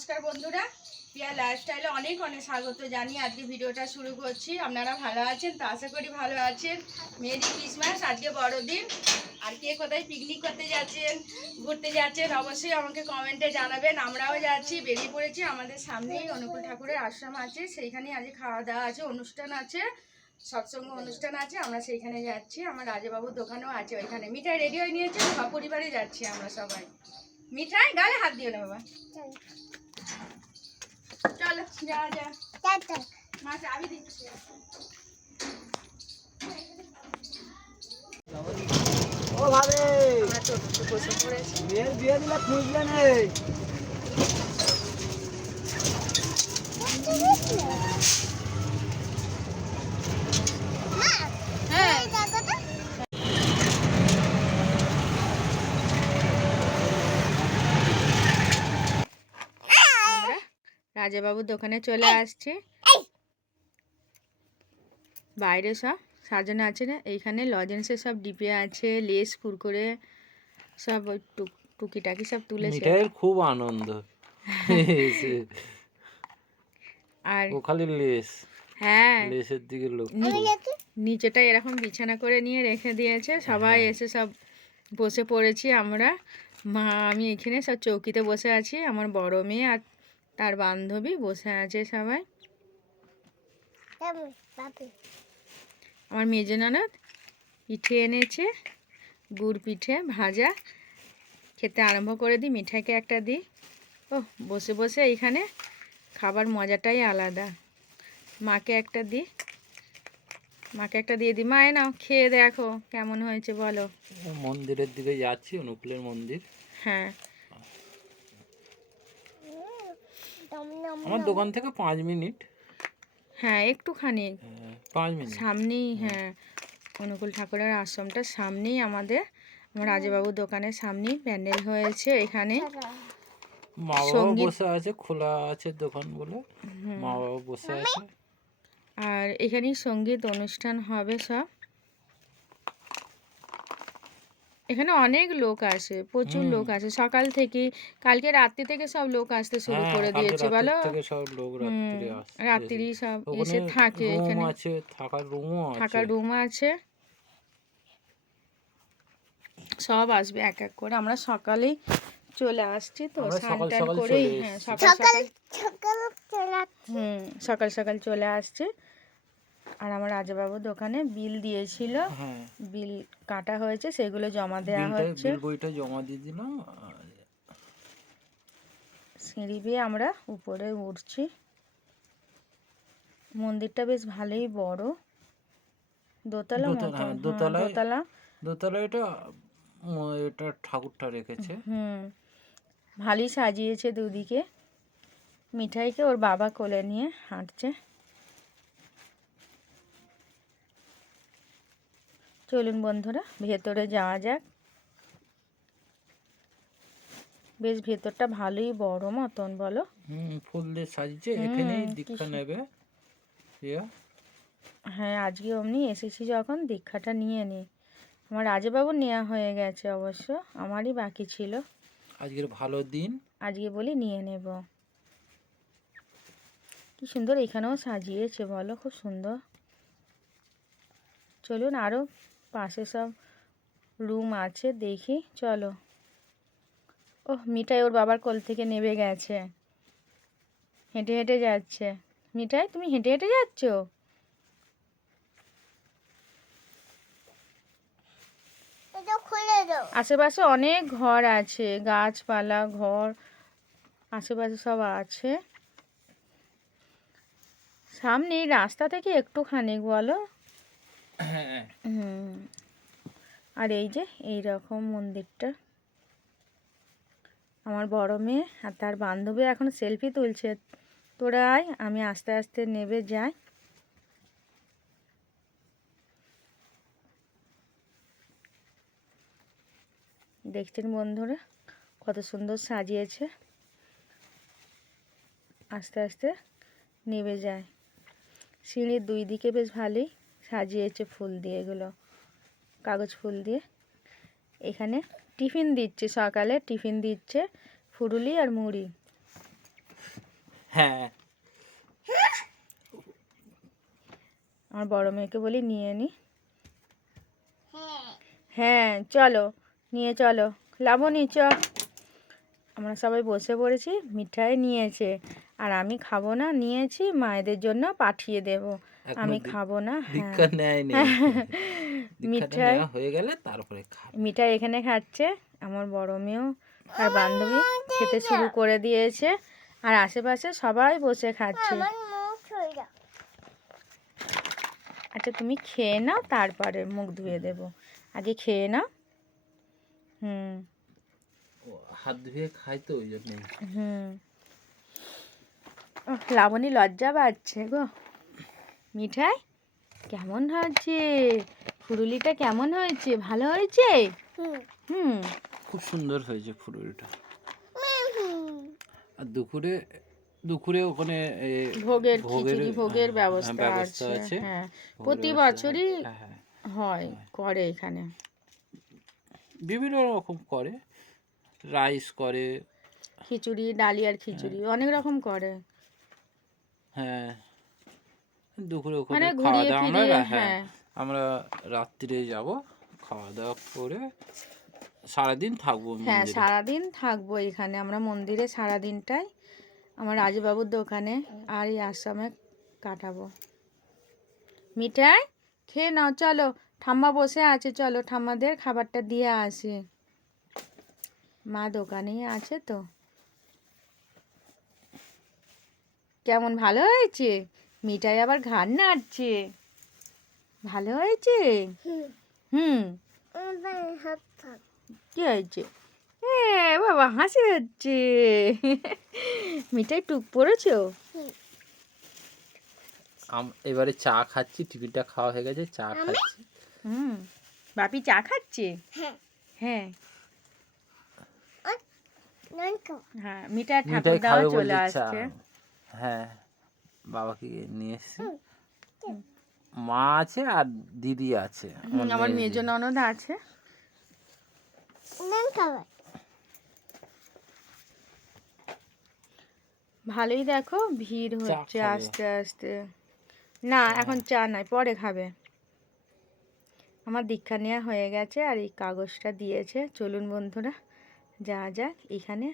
নমস্কার বন্ধুরা, পিয়া লাইফস্টাইলে অনেক অনেক স্বাগত জানিয়ে আজকে ভিডিওটা শুরু করছি। আপনারা ভালো আছেন তো? আশা করি ভালো আছেন। মেরি ক্রিসমাস, আজকে বড়দিন। আর কে কোথায় পিকনিক করতে যাচ্ছেন, ঘুরতে যাচ্ছেন, অবশ্যই আমাকে কমেন্টে জানাবেন। আমরাও যাচ্ছি, বেরিয়ে পড়েছি। আমাদের সামনেই অনুকূল ঠাকুরের আশ্রম আছে, সেইখানেই আজকে খাওয়া দাওয়া আছে, অনুষ্ঠান আছে, সৎসঙ্গ অনুষ্ঠান আছে। আমরা সেইখানে যাচ্ছি। আমার রাজাবাবুর দোকানও আছে ওইখানে। মিঠাই রেডি হয়ে নিয়েছে, সপরিবারে যাচ্ছি আমরা সবাই। মিঠাই গালে হাত দিও না বাবা। চলো যা যা মা চাবি দিচ্ছি। ও ভাবে আমরা তো বসে পড়েছি। মেয়ের বিয়ে দিলে খুঁজলে নেই। হ্যাঁ রাজাবাবুর দোকানে চলে আসছে। বাইরে সব সাজানো আছে না, এইখানে লজেন্সের সব ডিপে আছে, লেস কুরকুরে সব ওই টুকিটাকি সব তুলেছে। মিঠাইয়ের খুব আনন্দ। আর ও খালি লেস, হ্যাঁ লেসের দিকে লোক। নিচেটা এরকম বিছানা করে নিয়ে রেখে দিয়েছে। সবাই এসে সব বসে পড়েছি আমরা। মা আমি এখানে সব চৌকিতে বসে আছি। আমার বড় মেয়ে আর তার বান্ধবী বসে আছে সবাই। আমার মেজো ননদ পিঠে এনেছে, গুড় পিঠে ভাজা। খেতে আরম্ভ করে দিই, মিঠাইকে একটা দিই। ও বসে বসে এইখানে খাবার মজাটাই আলাদা। মাকে একটা দিই, মাকে একটা দিয়ে দিই। মায়ে নাও খেয়ে দেখো কেমন হয়েছে বলো। মন্দিরের দিকে যাচ্ছি, অনুকূলের মন্দির। হ্যাঁ আমার দোকান থেকে 5 মিনিট। হ্যাঁ একটুখানি 5 মিনিট সামনেই। হ্যাঁ অনুকূল ঠাকুরের আশ্রমটার সামনেই আমাদের। আমার রাজাবাবুর দোকানের সামনেই প্যান্ডেল হয়েছে। এখানে মা বাবা সঙ্গীত বসে আছে, খোলা আছে দোকান বলে মা বাবা বসে আছে। আর এখানেই সঙ্গীত অনুষ্ঠান হবে সব। এখানে অনেক লোক আসে, প্রচুর লোক আসে সকাল থেকে। কালকে রাত্রি থেকে সব লোক আসতে শুরু হ্যাঁ, করে কালকে দিয়েছে রাতের বলো। থেকে সব লোক রাত্রে আসছে। রাত্রি সব ওখানে এসে থাকে। রুম এখানে আছে, থাকার রুমও আছে। থাকার রুম আছে, সব আসবে এক এক করে। আমরা সকালেই চলে আসছি তো, আমরা স্নান সকাল টান সকাল করেই। চলে হ্যাঁ এসেছি। সকাল সকাল সকাল সকাল চলে আসছে। আর আমার রাজাবাবুর দোকানে বিল দিয়েছিল, হ্যাঁ, বিল কাটা হয়েছে, সেগুলো জমা দেওয়া হচ্ছে। বিল বইটা জমা দিয়ে দিলাম। সিঁড়ি বেয়ে আমরা উপরে উঠছি। মন্দিরটা বেশ ভালোই বড়, দোতলা মতন। হ্যাঁ, হ্যাঁ দোতলা। দোতলায় এটা ঠাকুরটা রেখেছে। ভালোই সাজিয়েছে দুদিকে। মিঠাইকে ওর বাবা কোলে নিয়ে হাঁটছে। চলুন বন্ধুরা ভেতরে যাওয়া যাক। বেশ ভেতরটা ভালোই বড় মতন বলো। ফুল দিয়ে সাজিয়েছে। এখানেই দীক্ষা নেবে প্রিয়া। হ্যাঁ আজকে অমনি এসেছি যখন, দীক্ষাটা নিয়ে নিই। আমার রাজাবাবু নেওয়া হয়ে গেছে অবশ্য, আমারই বাকি ছিল। আজকের ভালো দিন, আজকে বলি নিয়ে নেব। কি সুন্দর এখানেও সাজিয়েছে বলো, খুব সুন্দর। চলুন আরও পাশে সব রুম আছে দেখি, চলো। ও মিঠাই ওর বাবার কোল থেকে নেমে গেছে, হেঁটে হেঁটে যাচ্ছে। মিঠাই তুমি হেঁটে হেঁটে যাচ্ছ? আশেপাশে অনেক ঘর আছে, গাছপালা ঘর আশেপাশে সব আছে। সামনে এই রাস্তা থেকে একটুখানি বলো। আর এই যে এই রকম মন্দিরটা। আমার বড় মেয়ে আর তার বান্ধবী এখন সেলফি তুলছে। তোরা আয়, আমি আস্তে আস্তে নেবে যাই। দেখছেন বন্ধুরা কত সুন্দর সাজিয়েছে। আস্তে আস্তে নেমে যায়। সিঁড়ির দুই দিকে বেশ ভালোই সাজিয়েছে ফুল দিয়ে, এগুলো কাগজ ফুল দিয়ে। এখানে টিফিন দিচ্ছে, সকালে টিফিন দিচ্ছে ফুরুলি আর মুড়ি। হ্যাঁ আমার বড় মেয়েকে বলি নিয়ে নি। হ্যাঁ চলো, নিয়ে চলো লাবণী চ। আমরা সবাই বসে পড়েছি, মিঠাই নিয়েছে আর আমি খাবো না, নিয়েছি মায়েদের জন্য পাঠিয়ে দেব, এখনো আমি খাবো না। হ্যাঁ দীক্ষা নেয় নেই। দীক্ষাটা মিঠাই, নেওয়া হয়ে গেলে তারপরে খাবে। মিঠাই এখানে খাচ্ছে, আমার বড় মেয়েও আর বান্ধবী খেতে শুরু করে দিয়েছে আর আশেপাশে সবাই বসে খাচ্ছে। আচ্ছা তুমি খেয়ে নাও, তারপরে মুখ ধুয়ে দেব, আগে খেয়ে নাও। হুম ও হাত ধুয়ে খায় তো ওই জন্যই। হুম লাবণী লজ্জা পাচ্ছে গো। মিঠাই কেমন হয়েছে, ফুরুলিটা কেমন হয়েছে, ভালো হয়েছে? হুম খুব সুন্দর হয়েছে ফুলটা। আর দুপুরে দুপুরে ওখানে ভোগের ভোগের খিচুড়ি, ভোগের ব্যবস্থা ব্যবস্থা আছে। আছে। হ্যাঁ ভোগের প্রতি ব্যবস্থা বছরই হ্যাঁ হ্যাঁ হয়, করে এখানে। বিভিন্ন রকম করে, রাইস করে। খিচুড়ি, ডালিয়ার খিচুড়ি অনেক রকম করে। হ্যাঁ দুপুরে ওখানে মানে খাওয়া ঘুরিয়ে দাওয়া আমরা ফিরিয়ে, হ্যাঁ হ্যাঁ আমরা রাত্রিরে যাব, খাওয়া দাওয়া করে সারাদিন থাকবো হ্যাঁ মন্দিরে। সারাদিন থাকবো এখানে আমরা মন্দিরে, সারাদিনটাই আমার রাজুবাবুর দোকানে আর এই আশ্রমে কাটাবো। মিঠাই খেয়ে নাও চলো, ঠাম্মা বসে আছে, চলো ঠাম্মাদের খাবারটা দিয়ে আসি, মা দোকানেই আছে তো। কেমন ভালো হয়েছে? মিঠাই আবার ঘাড় নাড়ছে, ভালো হয়েছে? হুম কি হয়েছে? এ বাবা হাসি হচ্ছে। মিঠাই টুক পড়েছো? এবারে চা খাচ্ছি, টিফিনটা খাওয়া হয়ে গেছে, চা খাচ্ছি। হুম বাপি চা খাচ্ছে? হ্যাঁ হ্যাঁ মিঠাই ঠাকুর মিঠাই দাওয়া খাবে চলে বলছে চা। আসছে। হ্যাঁ বাবাকে নিয়ে এসছি, মা আছে আর দিদি আছে, আমার মেজ মেজ দিদি। ননদ আছে। ভালোই দেখো ভিড় চা হচ্ছে খাবে? আস্তে আস্তে। না এখন চা নাই, পরে খাবে। আমার দীক্ষা নেওয়া হয়ে গেছে আর এই কাগজটা দিয়েছে। চলুন বন্ধুরা যা যাক, এখানে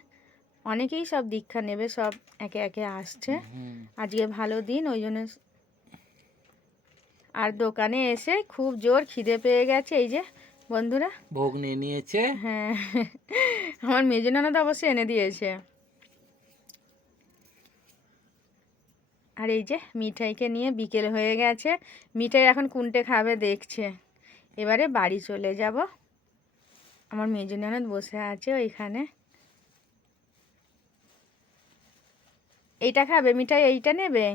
অনেকেই সব দীক্ষা নেবে, সব একে একে আসছে। হুম। আজকে ভালো দিন ওই জন্য। আর দোকানে এসে খুব জোর খিদে পেয়ে গেছে, এই যে বন্ধুরা। ভোগ নিয়ে নিয়েছে। হ্যাঁ আমার মেজ ননদ অবশ্যই এনে দিয়েছে। আর এই যে মিঠাইকে নিয়ে বিকেল হয়ে গেছে, মিঠাই এখন কোনটে খাবে দেখছে। এবারে বাড়ি চলে যাব। আমার মেজ ননদ বসে আছে ওইখানে। এইটা খাবে মিঠাই, এইটা নেবে?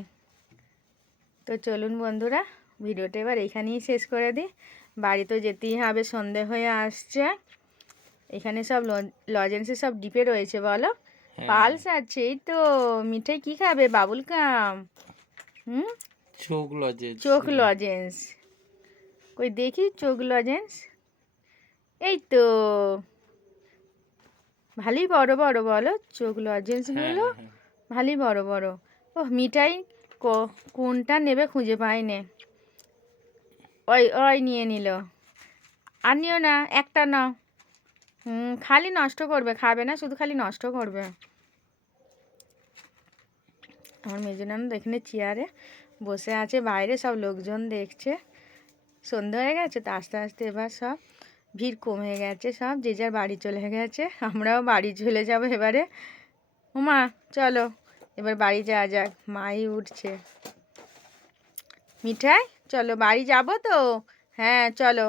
তো চলুন বন্ধুরা ভিডিওটা এবার এখানেই শেষ করে দিই। বাড়ি তো যেতেই হবে, সন্ধে হয়ে আসছে। এখানে সব লজেন্সে সব ডিপে রয়েছে বলো, হ্যাঁ। পালস আছে। এই তো মিঠাই কি খাবে, বাবুল গাম? হুম চোখ লজেন্স। চোখ লজেন্স, কই দেখি চোখ লজেন্স। এই তো ভালোই বড় বড় বলো চোখ লজেন্সগুলো, হ্যাঁ ভালোই বড় বড়। ও মিঠাই কোনটা নেবে খুঁজে পাইনে, ওই ওই নিয়ে নিল। আর নিও না, একটা নাও। খালি নষ্ট করবে, খাবে না, শুধু খালি নষ্ট করবে। আমার মেজো ননদ এখানে চেয়ারে বসে আছে, বাইরে সব লোকজন দেখছে। সন্ধ্যা হয়ে গেছে তো আস্তে আস্তে এবার সব ভিড় কমে গেছে, সব যে যার বাড়ি চলে গেছে। আমরাও বাড়ি চলে যাব এবারে। ওমা চলো এবার বাড়ি যাওয়া যাক, মাই উঠছে। মিঠাই চলো বাড়ি যাব তো, হ্যাঁ চলো।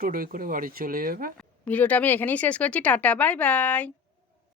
টোটোয় করে বাড়ি চলে যাবে। ভিডিওটা আমি এখানেই শেষ করছি, টাটা বাই বাই।